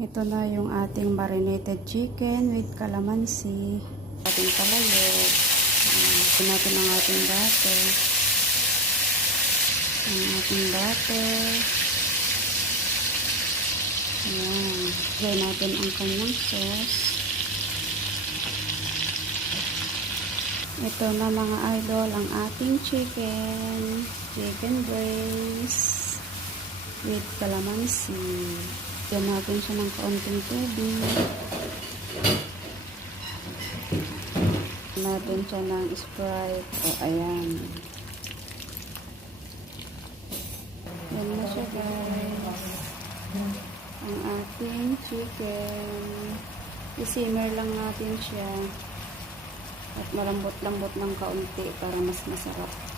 Ito na yung ating marinated chicken with calamansi. Ating palayok. Ito natin ang ating butter. Ang ating butter. Ayan. Try natin ang kanyang sauce. Ito na mga idol ang ating chicken. Chicken breast with calamansi. Diyan natin siya ng kaunting tubig. Natin siya ng Sprite. O, ayan. Yan na siya, guys. Ang ating chicken. I-simmer lang natin siya. At malambot-lambot ng kaunti para mas masarap.